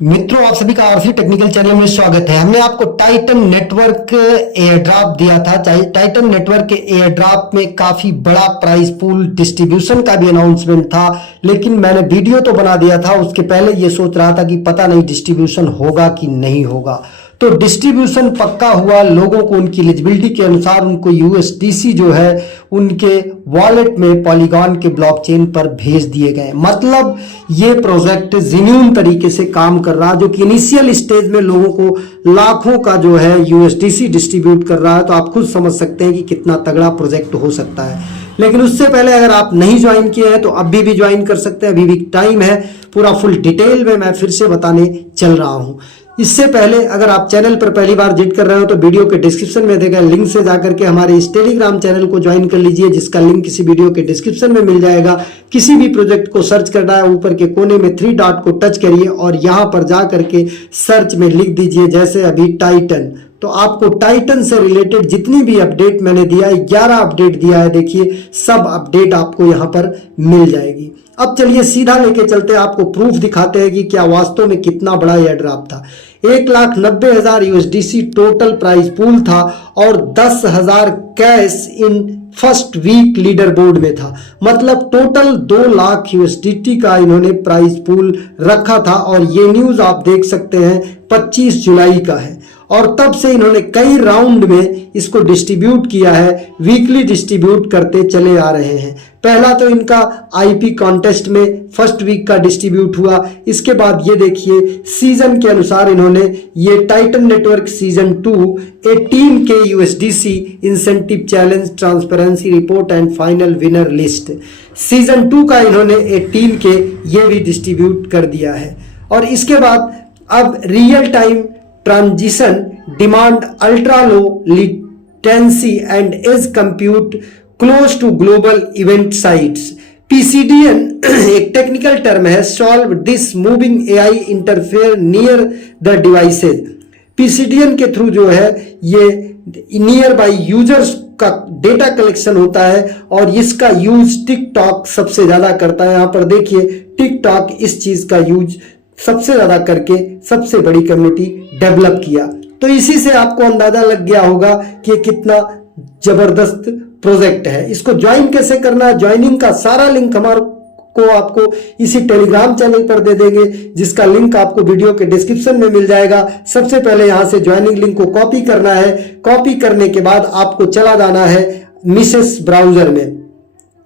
मित्रों, आप सभी का आरसी टेक्निकल चैनल में स्वागत है। हमने आपको टाइटन नेटवर्क एयर ड्रॉप दिया था। टाइटन नेटवर्क के एयर ड्रॉप में काफी बड़ा प्राइस पूल डिस्ट्रीब्यूशन का भी अनाउंसमेंट था, लेकिन मैंने वीडियो तो बना दिया था। उसके पहले ये सोच रहा था कि पता नहीं डिस्ट्रीब्यूशन होगा कि नहीं होगा। तो डिस्ट्रीब्यूशन पक्का हुआ। लोगों को उनकी एलिजिबिलिटी के अनुसार उनको यूएसडीसी जो है उनके वॉलेट में पॉलीगॉन के ब्लॉकचेन पर भेज दिए गए। मतलब ये प्रोजेक्ट जेन्युइन तरीके से काम कर रहा, जो कि इनिशियल स्टेज में लोगों को लाखों का जो है यूएसडीसी डिस्ट्रीब्यूट कर रहा है। तो आप खुद समझ सकते हैं कि कितना तगड़ा प्रोजेक्ट हो सकता है। लेकिन उससे पहले अगर आप नहीं ज्वाइन किए हैं तो अभी भी ज्वाइन कर सकते हैं, अभी भी टाइम है। पूरा फुल डिटेल में मैं फिर से बताने चल रहा हूं। इससे पहले अगर आप चैनल पर पहली बार विजिट कर रहे हो तो वीडियो के डिस्क्रिप्शन में दिए गए लिंक से जाकर के हमारे इस टेलीग्राम चैनल को ज्वाइन कर लीजिए, जिसका लिंक किसी वीडियो के डिस्क्रिप्शन में मिल जाएगा। किसी भी प्रोजेक्ट को सर्च करना है, ऊपर के कोने में 3 डॉट को टच करिए और यहां पर जा करके सर्च में लिख दीजिए जैसे अभी टाइटन। तो आपको टाइटन से रिलेटेड जितनी भी अपडेट मैंने दिया है, 11 अपडेट दिया है, देखिए सब अपडेट आपको यहां पर मिल जाएगी। अब चलिए सीधा लेके चलते हैं, आपको प्रूफ दिखाते हैं कि क्या वास्तव में कितना बड़ा एयर ड्रॉप था। 1,90,000 यूएसडीसी टोटल प्राइस पूल था और 10,000 cash in first week leaderboard में था। मतलब टोटल 2 लाख यूएसडीटी का इन्होंने प्राइस पूल रखा था। और ये न्यूज आप देख सकते हैं 25 जुलाई का है। और तब से इन्होंने कई राउंड में इसको डिस्ट्रीब्यूट किया है, वीकली डिस्ट्रीब्यूट करते चले आ रहे हैं। पहला तो इनका आईपी कॉन्टेस्ट में फर्स्ट वीक का डिस्ट्रीब्यूट हुआ। इसके बाद ये देखिए सीजन के अनुसार इन्होंने ये Titan network season 2 18K USDC incentive challenge transparency report and final winner list season 2 का इन्होंने 18K ये भी डिस्ट्रीब्यूट कर दिया है। और इसके बाद अब real time transition demand ultra low latency and edge compute close to global event sites PCDN एक टेक्निकल टर्म है। सॉल्व दिस मूविंग एआई इंटरफेयर नियर द डिवाइसेज। पीसीडीएन के थ्रू जो है ये नियर बाई यूजर्स का डेटा कलेक्शन होता है और इसका यूज टिकटॉक सबसे ज्यादा करता है। यहां पर देखिए टिकटॉक इस चीज का यूज सबसे ज्यादा करके सबसे बड़ी कम्युनिटी डेवलप किया। तो इसी से आपको अंदाजा लग गया होगा कि ये कितना जबरदस्त प्रोजेक्ट है। इसको ज्वाइन कैसे करना है, ज्वाइनिंग का सारा लिंक हमारे को आपको इसी टेलीग्राम चैनल पर दे देंगे, जिसका लिंक आपको वीडियो के डिस्क्रिप्शन में मिल जाएगा। सबसे पहले यहां से ज्वाइनिंग लिंक को कॉपी करना है। कॉपी करने के बाद आपको चला जाना है मिसेस ब्राउजर में,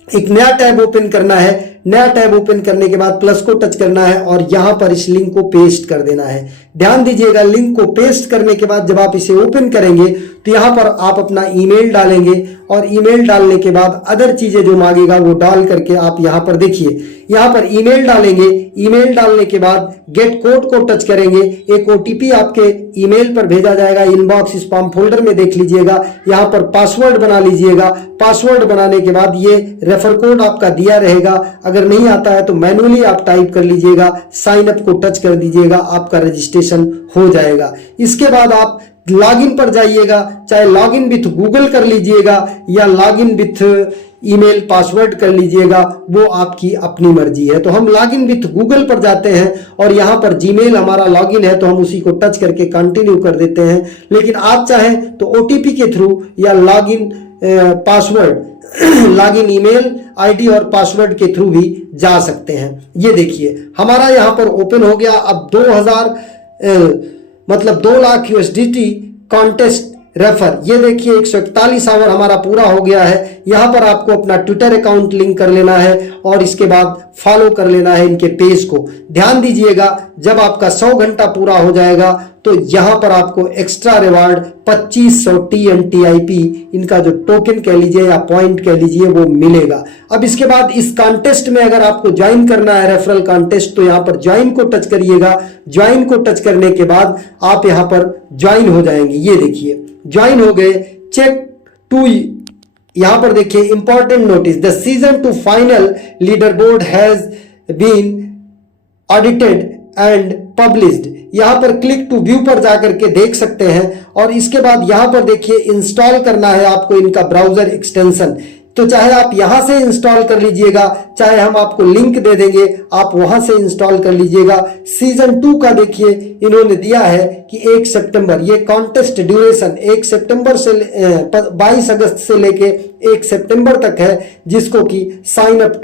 एक नया टैब ओपन करना है। नया टैब ओपन करने के बाद प्लस को टच करना है और यहां पर इस लिंक को पेस्ट कर देना है। ध्यान दीजिएगा, लिंक को पेस्ट करने के बाद जब आप इसे ओपन करेंगे तो यहां पर आप अपना ईमेल डालेंगे और ईमेल डालने के बाद अदर चीजें जो मांगेगा वो डाल करके आप यहां पर देखिए, यहां पर ईमेल डालेंगे। ईमेल डालने के बाद गेट कोड को टच करेंगे। एक ओटीपी आपके ईमेल पर भेजा जाएगा, इनबॉक्स स्पैम फोल्डर में देख लीजिएगा। यहां पर पासवर्ड बना लीजिएगा। पासवर्ड बनाने के बाद ये रेफर कोड आपका दिया रहेगा। अगर नहीं आता है तो मैन्युअली आप टाइप कर लीजिएगा, साइन अप को टच कर दीजिएगा, आपका रजिस्ट्रेशन हो जाएगा। इसके बाद आप लॉगिन पर जाइएगा, चाहे लॉगिन विथ गूगल कर लीजिएगा या लॉगिन विथ ईमेल पासवर्ड कर लीजिएगा, वो आपकी अपनी मर्जी है। तो हम लॉगिन विथ गूगल पर जाते हैं और यहां पर जीमेल हमारा लॉगिन है तो हम उसी को टच करके कंटिन्यू कर देते हैं। लेकिन आप चाहें तो ओटीपी के थ्रू या login password login email ID और पासवर्ड के थ्रू भी जा सकते हैं। ये देखिए हमारा यहां पर ओपन हो गया। अब 2 लाख यूएसडीटी कॉन्टेस्ट रेफर, ये देखिए 141 आवर हमारा पूरा हो गया है। यहां पर आपको अपना ट्विटर अकाउंट लिंक कर लेना है और इसके बाद फॉलो कर लेना है इनके पेज को। ध्यान दीजिएगा, जब आपका 100 घंटा पूरा हो जाएगा तो यहां पर आपको एक्स्ट्रा रिवार्ड 2500 TNTIP इनका जो टोकन कह लीजिए या पॉइंट कह लीजिए वो मिलेगा। अब इसके बाद इस कॉन्टेस्ट में अगर आपको ज्वाइन करना है रेफरल कॉन्टेस्ट, तो यहां पर ज्वाइन को टच करिएगा। ज्वाइन को टच करने के बाद आप यहां पर ज्वाइन हो जाएंगे। ये देखिए ज्वाइन हो गए। चेक टू, यहां पर देखिए important notice, the season 2 final leaderboard has been audited and published. यहां पर क्लिक टू व्यू पर जाकर के देख सकते हैं। और इसके बाद यहां पर देखिए इंस्टॉल करना है आपको इनका ब्राउजर एक्सटेंशन। तो चाहे आप यहां से इंस्टॉल कर लीजिएगा, चाहे हम आपको लिंक दे देंगे, आप वहां से इंस्टॉल कर लीजिएगा। सीजन 2 का देखिए इन्होंने दिया है कि 1 सितंबर, ये कॉन्टेस्ट ड्यूरेशन 1 सितंबर से 22 अगस्त से लेके 1 सितंबर तक है, जिसको कि साइन अप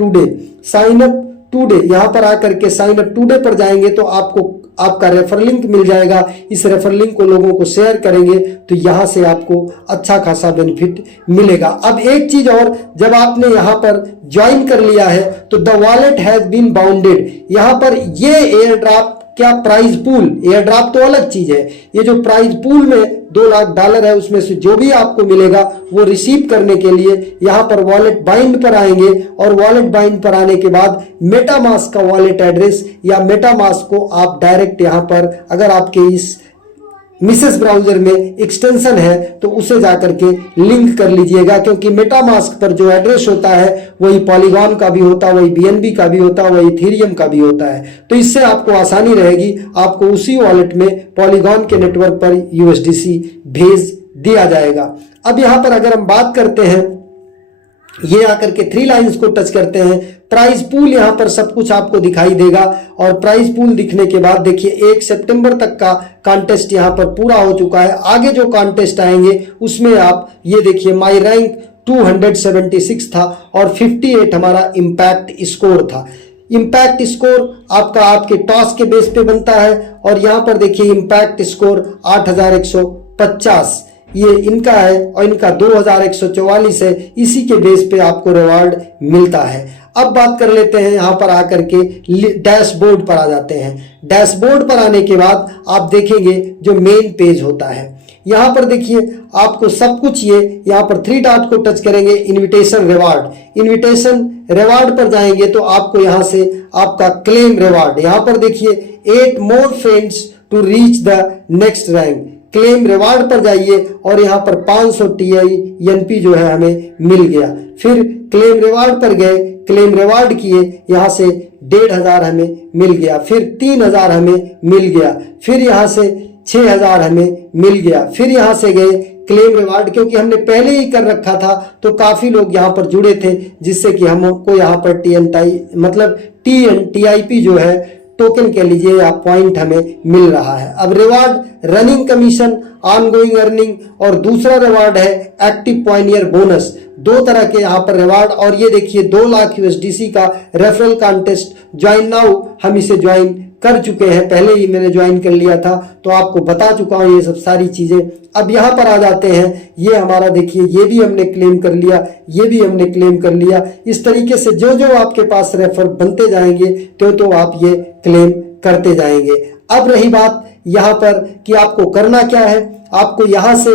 टुडे यहां पर आकर के साइन अप टुडे पर जाएंगे तो आपको आपका रेफर लिंक मिल जाएगा। इस रेफर लिंक को लोगों को शेयर करेंगे तो यहां से आपको अच्छा खासा बेनिफिट मिलेगा। अब एक चीज और, जब आपने यहां पर ज्वाइन कर लिया है तो the wallet has been bounded, यहां पर ये एयर ड्रॉप क्या प्राइज पूल, एयर ड्रॉप तो अलग चीज है, ये जो प्राइज पूल में $2 लाख है उसमें से जो भी आपको मिलेगा वो रिसीव करने के लिए यहां पर वॉलेट बाइंड पर आएंगे और वॉलेट बाइंड पर आने के बाद मेटामास्क का वॉलेट एड्रेस या मेटामास्क को आप डायरेक्ट यहां पर, अगर आपके इस मिसेस ब्राउजर में एक्सटेंशन है तो उसे जाकर के लिंक कर लीजिएगा, क्योंकि मेटामास्क पर जो एड्रेस होता है वही पॉलीगॉन का भी होता है, वही बीएनबी का भी होता है, वही इथेरियम का भी होता है। तो इससे आपको आसानी रहेगी, आपको उसी वॉलेट में पॉलीगॉन के नेटवर्क पर यूएसडीसी भेज दिया जाएगा। अब यहां पर अगर हम बात करते हैं, ये आकर के 3 लाइंस को टच करते हैं, प्राइस पूल यहां पर सब कुछ आपको दिखाई देगा और प्राइस पूल दिखने के बाद देखिए 1 सितंबर तक का कॉन्टेस्ट यहां पर पूरा हो चुका है। आगे जो कॉन्टेस्ट आएंगे उसमें आप ये देखिए माई रैंक 276 था और 58 हमारा इम्पैक्ट स्कोर था। इम्पैक्ट स्कोर आपका आपके टॉस के बेस पे बनता है और यहां पर देखिए इम्पैक्ट स्कोर 8150 ये इनका है और इनका 2144 है, इसी के बेस पे आपको रिवार्ड मिलता है। अब बात कर लेते हैं, यहां पर आकर के डैशबोर्ड पर आ जाते हैं। डैशबोर्ड पर आने के बाद आप देखेंगे जो मेन पेज होता है, यहां पर देखिए आपको सब कुछ ये यहां पर 3 डॉट को टच करेंगे, इनविटेशन रिवार्ड पर जाएंगे तो आपको यहां से आपका क्लेम रिवार्ड, यहां पर देखिए 8 more friends to reach the next rank, claim reward पर जाइए और यहां पर 500 TINP जो है हमें मिल गया। फिर क्लेम रिवार्ड पर गए, क्लेम रिवार्ड किए, यहां से 1500 हमें मिल गया, फिर 3000 हमें मिल गया, फिर यहां से 6000 हमें मिल गया, फिर यहां से गए क्लेम रिवार्ड, क्योंकि हमने पहले ही कर रखा था तो काफी लोग यहां पर जुड़े थे, जिससे कि हमको यहां पर TIP जो है टोकन कह लीजिए या पॉइंट हमें मिल रहा है। अब reward running commission, ongoing earning और दूसरा रिवार्ड है एक्टिव पॉइनियर बोनस। 2 तरह के यहाँ पर रिवार्ड और ये देखिए 2 लाख USDC का रेफरल कॉन्टेस्ट ज्वाइन नाउ, हम इसे ज्वाइन कर चुके हैं, पहले ही मैंने ज्वाइन कर लिया था तो आपको बता चुका हूं ये सब सारी चीजें। अब यहाँ पर आ जाते हैं, ये हमारा देखिए ये भी हमने क्लेम कर लिया, ये भी हमने क्लेम कर लिया। इस तरीके से जो जो आपके पास रेफर बनते जाएंगे तो आप ये क्लेम करते जाएंगे। अब रही बात यहाँ पर कि आपको करना क्या है, आपको यहाँ से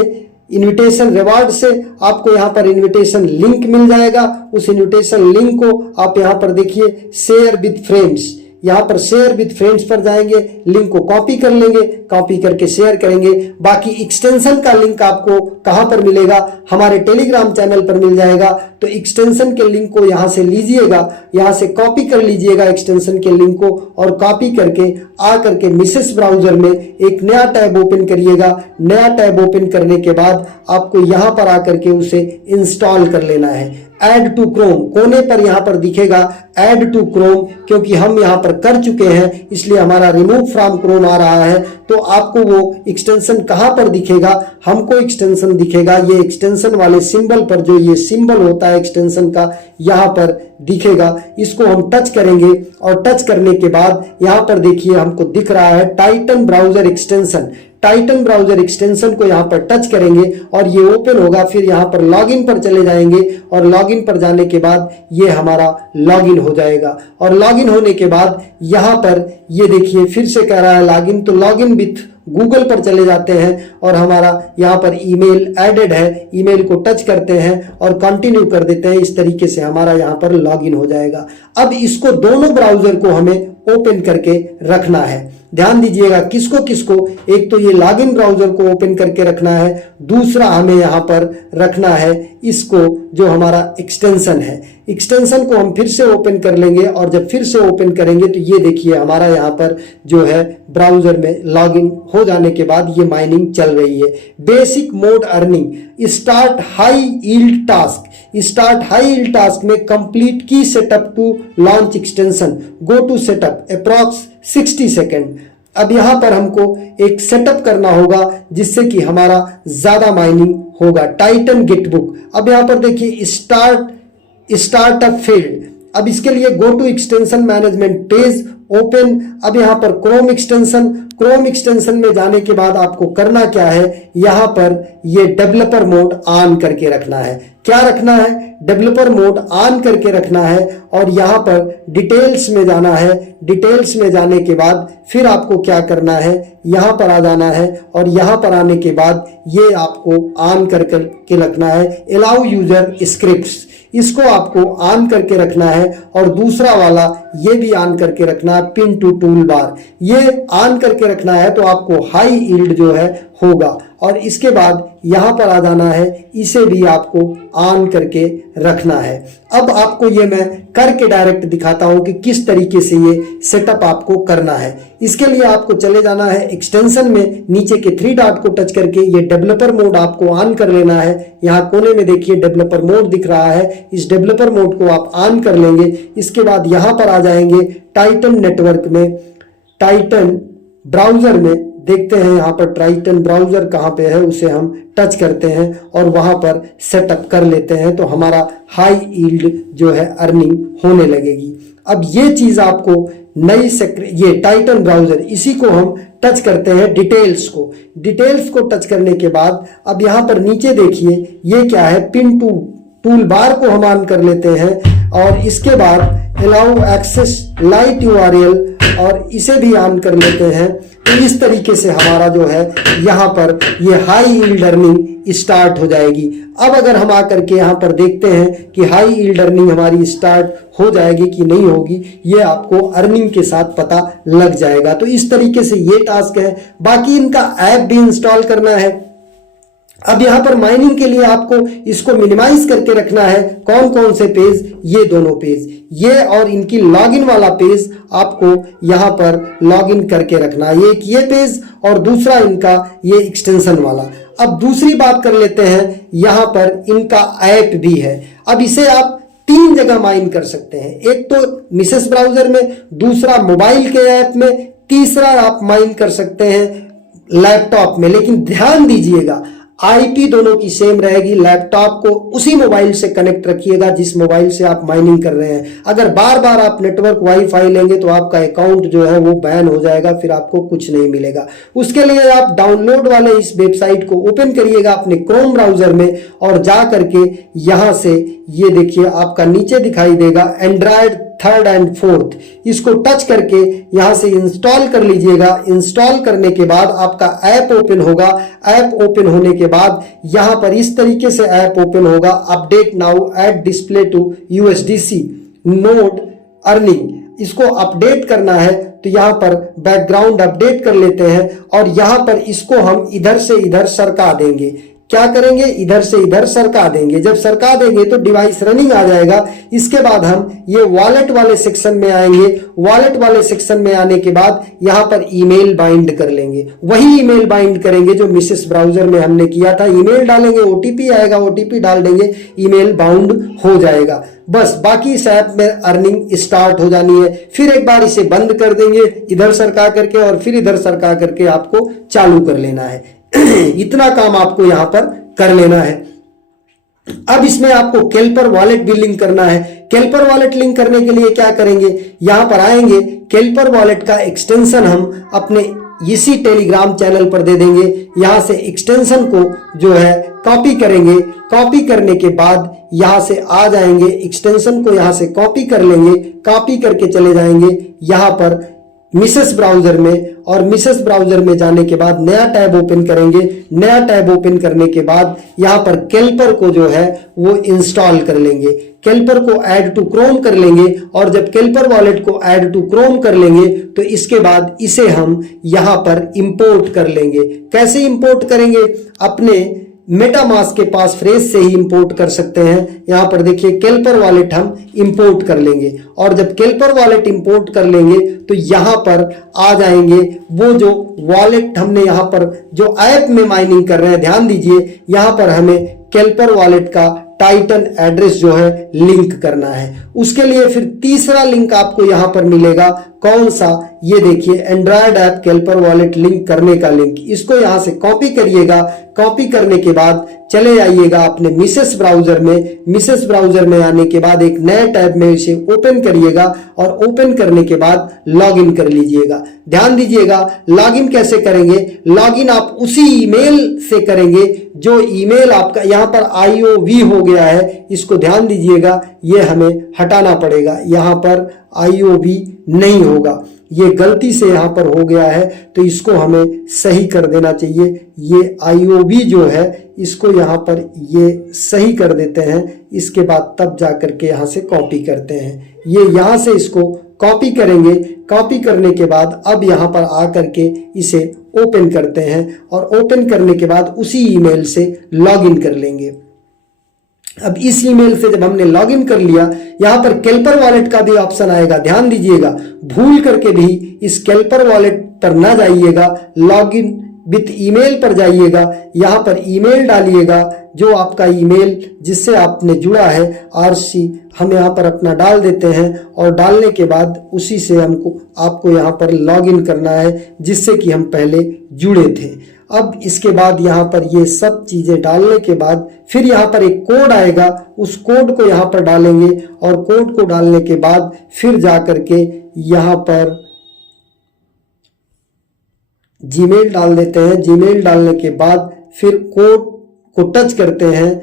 इनविटेशन रिवार्ड से आपको यहाँ पर इनविटेशन लिंक मिल जाएगा। उस इनविटेशन लिंक को आप यहाँ पर देखिए शेयर विद फ्रेंड्स, यहाँ पर शेयर विद फ्रेंड्स पर जाएंगे, लिंक को कॉपी कर लेंगे, कॉपी करके शेयर करेंगे। बाकी एक्सटेंशन का लिंक आपको कहां पर मिलेगा, हमारे टेलीग्राम चैनल पर मिल जाएगा। तो एक्सटेंशन के लिंक को यहां से लीजिएगा, यहां से कॉपी कर लीजिएगा एक्सटेंशन के लिंक को और कॉपी करके आ करके मिसेस ब्राउजर में एक नया टैब ओपन करिएगा। नया टैब ओपन करने के बाद आपको यहां पर आकर के उसे इंस्टॉल कर लेना है। ऐड टू क्रोम कोने पर यहां पर दिखेगा ऐड टू क्रोम, क्योंकि हम यहां पर कर चुके हैं इसलिए हमारा रिमूव फ्रॉम क्रोम आ रहा है। तो आपको वो एक्सटेंशन कहां पर दिखेगा, हमको एक्सटेंशन दिखेगा ये एक्सटेंशन वाले सिंबल पर, जो ये सिंबल होता है एक्सटेंशन का यहां पर दिखेगा। इसको हम टच करेंगे और टच करने के बाद यहां पर देखिए हमको दिख रहा है Titan browser extension. Titan browser extension को यहां पर टच करेंगे और ये ओपन होगा। फिर यहां पर लॉगिन पर चले जाएंगे और लॉगिन पर जाने के बाद ये हमारा लॉगिन हो जाएगा। और लॉगिन होने के बाद यहां पर ये देखिए फिर से कह रहा है लॉगिन, तो लॉगिन विथ गूगल पर चले जाते हैं और हमारा यहाँ पर ईमेल एडेड है, ईमेल को टच करते हैं और कंटिन्यू कर देते हैं। इस तरीके से हमारा यहाँ पर लॉगिन हो जाएगा। अब इसको दोनों ब्राउजर को हमें ओपन करके रखना है। ध्यान दीजिएगा किसको किसको, एक तो ये लॉगिन ब्राउजर को ओपन करके रखना है, दूसरा हमें यहाँ पर रखना है इसको जो हमारा एक्सटेंशन है, एक्सटेंशन को हम फिर से ओपन कर लेंगे और जब फिर से ओपन करेंगे तो ये देखिए हमारा यहाँ पर जो है ब्राउजर में लॉगिन हो जाने के बाद ये माइनिंग चल रही है। Basic mode earning, start high yield task, start high yield task में कंप्लीट की setup to launch extension, go to setup approx 60 second. अब यहाँ पर हमको एक सेटअप करना होगा जिससे कि हमारा ज्यादा माइनिंग होगा। टाइटन गिटबुक, अब यहाँ पर देखिए स्टार्टअप फील्ड, अब इसके लिए go to extension management page open. अब यहाँ पर क्रोम एक्सटेंशन में जाने के बाद आपको करना क्या है, यहाँ पर ये डेवलपर मोड ऑन करके रखना है। क्या रखना है, डेवलपर मोड ऑन करके रखना है और यहाँ पर डिटेल्स में जाना है। डिटेल्स में जाने के बाद फिर आपको क्या करना है, यहाँ पर आ जाना है और यहाँ पर आने के बाद ये आपको ऑन करके रखना है। अलाउ यूजर स्क्रिप्ट्स, इसको आपको ऑन करके रखना है और दूसरा वाला ये भी ऑन करके रखना है। पिन टू टूल बार, ये ऑन करके रखना है तो आपको हाई यील्ड जो है होगा। और इसके बाद यहाँ पर आ जाना है, इसे भी आपको ऑन करके रखना है। अब आपको ये मैं करके डायरेक्ट दिखाता हूँ कि किस तरीके से ये सेटअप आपको करना है। इसके लिए आपको चले जाना है एक्सटेंशन में, नीचे के 3 डॉट को टच करके ये डेवलपर मोड आपको ऑन कर लेना है। यहाँ कोने में देखिए डेवलपर मोड दिख रहा है, इस डेवलपर मोड को आप ऑन कर लेंगे। इसके बाद यहाँ पर आ जाएंगे टाइटन नेटवर्क में, टाइटन ब्राउजर में, देखते हैं यहाँ पर टाइटन ब्राउजर कहाँ पे है, उसे हम टच करते हैं और वहां पर सेटअप कर लेते हैं तो हमारा हाई यील्ड जो है अर्निंग होने लगेगी। अब ये चीज आपको नई ये टाइटन ब्राउजर, इसी को हम टच करते हैं डिटेल्स को। डिटेल्स को टच करने के बाद अब यहाँ पर नीचे देखिए ये क्या है, पिन टू टूल बार को हम ऑन कर लेते हैं और इसके बाद अलाउ एक्सेस लाइट यूआरएल और इसे भी ऑन कर लेते हैं। तो इस तरीके से हमारा जो है यहाँ पर ये हाई यील्ड अर्निंग स्टार्ट हो जाएगी। अब अगर हम आकर के यहाँ पर देखते हैं कि हाई यील्ड अर्निंग हमारी स्टार्ट हो जाएगी कि नहीं होगी, ये आपको अर्निंग के साथ पता लग जाएगा। तो इस तरीके से ये टास्क है। बाकी इनका ऐप भी इंस्टॉल करना है। अब यहाँ पर माइनिंग के लिए आपको इसको मिनिमाइज करके रखना है। कौन कौन से पेज, ये दोनों पेज, ये और इनकी लॉगिन वाला पेज आपको यहाँ पर लॉगिन करके रखना है। एक ये पेज और दूसरा इनका ये एक्सटेंशन वाला। अब दूसरी बात कर लेते हैं, यहाँ पर इनका ऐप भी है। अब इसे आप 3 जगह माइन कर सकते हैं, एक तो मिसेस ब्राउजर में, दूसरा मोबाइल के ऐप में, तीसरा आप माइन कर सकते हैं लैपटॉप में। लेकिन ध्यान दीजिएगा आईपी दोनों की सेम रहेगी। लैपटॉप को उसी मोबाइल से कनेक्ट रखिएगा जिस मोबाइल से आप माइनिंग कर रहे हैं। अगर बार बार आप नेटवर्क वाईफाई लेंगे तो आपका अकाउंट जो है वो बैन हो जाएगा, फिर आपको कुछ नहीं मिलेगा। उसके लिए आप डाउनलोड वाले इस वेबसाइट को ओपन करिएगा अपने क्रोम ब्राउजर में और जा करके यहां से ये देखिए आपका नीचे दिखाई देगा एंड्रॉयड 3rd and 4th, इसको टच करके यहां से इंस्टॉल कर लीजिएगा। इंस्टॉल करने के बाद आपका ऐप ओपन होगा। ऐप ओपन होने के बाद यहां पर इस तरीके से ऐप ओपन होगा, update now ad display to USDC node earning, इसको अपडेट करना है। तो यहां पर बैकग्राउंड अपडेट कर लेते हैं और यहां पर इसको हम इधर से इधर सरका देंगे। क्या करेंगे, इधर से इधर सरका देंगे। जब सरका देंगे तो डिवाइस रनिंग आ जाएगा। इसके बाद हम ये वॉलेट वाले सेक्शन में आएंगे। वॉलेट वाले सेक्शन में आने के बाद यहाँ पर ईमेल बाइंड कर लेंगे। वही ईमेल बाइंड करेंगे जो मिसेस ब्राउजर में हमने किया था। ईमेल डालेंगे, OTP आएगा, OTP डाल देंगे, ईमेल बाउंड हो जाएगा। बस बाकी इस ऐप में अर्निंग स्टार्ट हो जानी है। फिर एक बार इसे बंद कर देंगे इधर सरका करके और फिर इधर सरका करके आपको चालू कर लेना है। इतना काम आपको यहां पर कर लेना है। अब इसमें आपको केल्पर वॉलेट भी लिंक करना है। केल्पर वॉलेट लिंक करने के लिए क्या करेंगे, यहां पर आएंगे, केल्पर वॉलेट का एक्सटेंशन हम अपने इसी टेलीग्राम चैनल पर दे देंगे। यहां से एक्सटेंशन को जो है कॉपी करेंगे। कॉपी करने के बाद यहां से आ जाएंगे, एक्सटेंशन को यहां से कॉपी कर लेंगे। कॉपी करके चले जाएंगे यहां पर मिसेस ब्राउजर में, और मिसेस ब्राउजर में जाने के बाद नया टैब ओपन करेंगे। नया टैब ओपन करने के बाद यहां पर केल्पर को जो है वो इंस्टॉल कर लेंगे, केल्पर को ऐड टू क्रोम कर लेंगे। और जब केल्पर वॉलेट को ऐड टू क्रोम कर लेंगे तो इसके बाद इसे हम यहां पर इंपोर्ट कर लेंगे। कैसे इंपोर्ट करेंगे? अपने मेटामास्क के पास फ्रेज से ही इंपोर्ट कर सकते हैं। यहां पर देखिए केल्पर वॉलेट हम इंपोर्ट कर लेंगे, और जब केल्पर वॉलेट इंपोर्ट कर लेंगे तो यहां पर आ जाएंगे वो जो वॉलेट हमने यहां पर जो ऐप में माइनिंग कर रहे हैं। ध्यान दीजिए यहां पर हमें केल्पर वॉलेट का टाइटन एड्रेस जो है लिंक करना है। उसके लिए फिर तीसरा लिंक आपको यहां पर मिलेगा। कौन सा? ये देखिए एंड्रॉयड ऐप केल्पर वॉलेट लिंक करने का लिंक। इसको यहां से कॉपी करिएगा। कॉपी करने के बाद चले जाइएगा अपने मिसेस ब्राउजर में। मिसेस ब्राउजर में आने के बाद एक नए टैब में इसे ओपन करिएगा, और ओपन करने के बाद लॉगिन कर लीजिएगा। ध्यान दीजिएगा लॉगिन कैसे करेंगे? लॉगिन आप उसी ईमेल से करेंगे जो ईमेल आपका यहां पर IOV हो गया है। इसको ध्यान दीजिएगा, ये हमें हटाना पड़ेगा। यहां पर IOV नहीं होगा, ये गलती से यहां पर हो गया है, तो इसको हमें सही कर देना चाहिए। ये IOV जो है इसको यहां पर ये सही कर देते हैं। इसके बाद तब जाकर के यहां से कॉपी करते हैं। ये यहां से इसको कॉपी करेंगे। कॉपी करने के बाद अब यहां पर आकर के इसे ओपन करते हैं, और ओपन करने के बाद उसी ईमेल से लॉगिन कर लेंगे। अब इस ईमेल से जब हमने लॉगिन कर लिया, यहां पर केल्पर वॉलेट का भी ऑप्शन आएगा। ध्यान दीजिएगा भूल करके भी इस केल्पर वॉलेट पर ना जाइएगा, लॉगिन विथ ईमेल पर जाइएगा। यहां पर ईमेल डालिएगा, जो आपका ईमेल जिससे आपने जुड़ा है RC हम यहां पर अपना डाल देते हैं, और डालने के बाद उसी से आपको यहां पर लॉगिन करना है जिससे कि हम पहले जुड़े थे। अब इसके बाद यहां पर ये सब चीजें डालने के बाद फिर यहां पर एक कोड आएगा, उस कोड को यहां पर डालेंगे, और कोड को डालने के बाद फिर जाकर के यहां पर जीमेल डाल देते हैं। जीमेल डालने के बाद फिर कोड को टच करते हैं,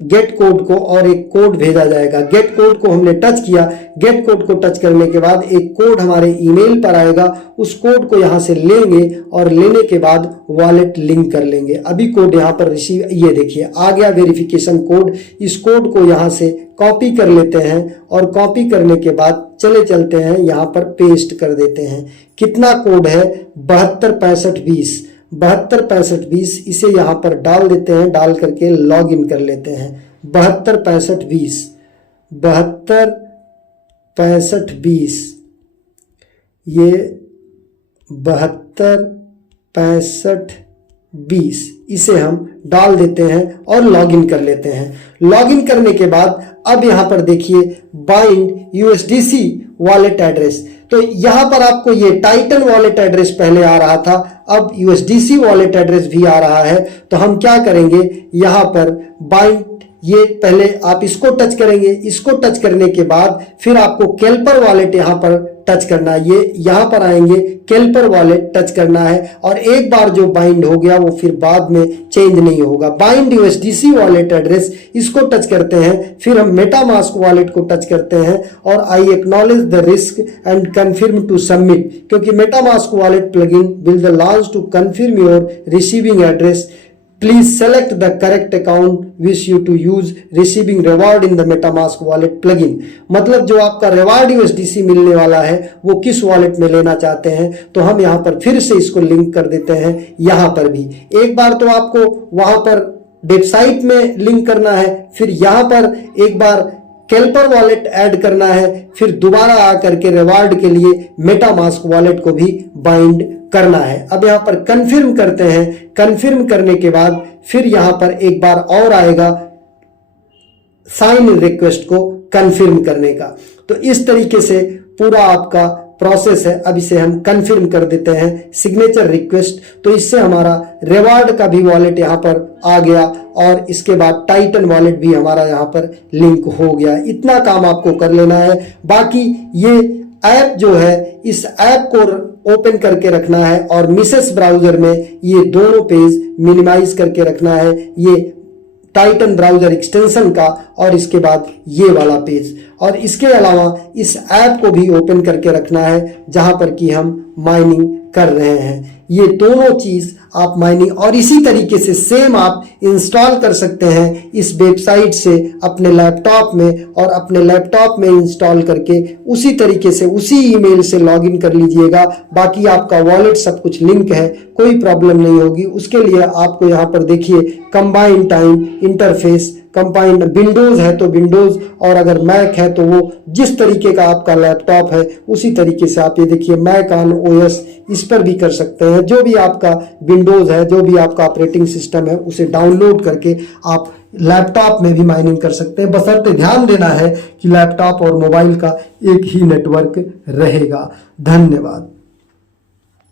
गेट कोड को, और एक कोड भेजा जाएगा। गेट कोड को हमने टच किया। गेट कोड को टच करने के बाद एक कोड हमारे ईमेल पर आएगा। उस कोड को यहां से लेंगे, और लेने के बाद वॉलेट लिंक कर लेंगे। अभी कोड यहां पर रिसीव, ये देखिए आ गया वेरिफिकेशन कोड। इस कोड को यहां से कॉपी कर लेते हैं, और कॉपी करने के बाद चलते हैं यहां पर पेस्ट कर देते हैं। कितना कोड है? 726520। 726520 इसे यहां पर डाल देते हैं। डाल करके लॉग इन कर लेते हैं। 726520 726520 ये 726520 इसे हम डाल देते हैं और लॉगिन कर लेते हैं। लॉगिन करने के बाद अब यहां पर देखिए बाइंड USDC वॉलेट एड्रेस, तो यहां पर आपको ये टाइटन वॉलेट एड्रेस पहले आ रहा था, अब USDC वॉलेट एड्रेस भी आ रहा है। तो हम क्या करेंगे, यहां पर बाइंड, ये पहले आप इसको टच करेंगे। इसको टच करने के बाद फिर आपको केल्पर वॉलेट यहां पर टच करना है। ये यहां पर आएंगे, केल्पर वॉलेट टच करना है, और एक बार जो बाइंड हो गया वो फिर बाद में चेंज नहीं होगा। बाइंड USDC वॉलेट एड्रेस, इसको टच करते हैं। फिर हम मेटामास्क वॉलेट को टच करते हैं, और I acknowledge the risk and confirm to submit, क्योंकि MetaMask wallet plugin will the launch to confirm your receiving address. Please select the correct account wish you to use receiving reward in the MetaMask wallet plugin। मतलब जो आपका reward USDC मिलने वाला है वो किस wallet में लेना चाहते हैं, तो हम यहाँ पर फिर से इसको लिंक कर देते हैं। यहाँ पर भी एक बार तो आपको वहां पर वेबसाइट में लिंक करना है, फिर यहाँ पर एक बार केल्पर वॉलेट ऐड करना है, फिर दोबारा आकर के रिवार्ड के लिए मेटामास्क वॉलेट को भी बाइंड करना है। अब यहां पर कंफर्म करते हैं। कंफर्म करने के बाद फिर यहां पर एक बार और आएगा साइन रिक्वेस्ट को कंफर्म करने का। तो इस तरीके से पूरा आपका प्रोसेस है। अब इसे हम कंफर्म कर देते हैं, सिग्नेचर रिक्वेस्ट। तो इससे हमारा रिवार्ड का भी वॉलेट यहां पर आ गया, और इसके बाद टाइटन वॉलेट भी हमारा यहां पर लिंक हो गया। इतना काम आपको कर लेना है। बाकी ये ऐप जो है, इस ऐप को ओपन करके रखना है, और मिसेस ब्राउजर में ये दोनों पेज मिनिमाइज करके रखना है। ये टाइटन ब्राउजर एक्सटेंशन का और इसके बाद ये वाला पेज। और इसके अलावा इस ऐप को भी ओपन करके रखना है जहां पर कि हम माइनिंग कर रहे हैं। ये दोनों चीज आप माइनिंग और इसी तरीके से सेम आप इंस्टॉल कर सकते हैं इस वेबसाइट से अपने लैपटॉप में, और अपने लैपटॉप में इंस्टॉल करके उसी तरीके से उसी ईमेल से लॉगिन कर लीजिएगा। बाकी आपका वॉलेट सब कुछ लिंक है, कोई प्रॉब्लम नहीं होगी। उसके लिए आपको यहाँ पर देखिए combined time interface, combined Windows है तो विंडोज, और अगर मैक है तो वो जिस तरीके का आपका लैपटॉप है उसी तरीके से आप ये देखिए मैक ऑन ओएस इस पर भी कर सकते हैं। जो भी आपका विंडोज है, जो भी आपका ऑपरेटिंग सिस्टम है, उसे डाउनलोड करके आप लैपटॉप में भी माइनिंग कर सकते हैं। बशर्ते ध्यान देना है कि लैपटॉप और मोबाइल का एक ही नेटवर्क रहेगा। धन्यवाद।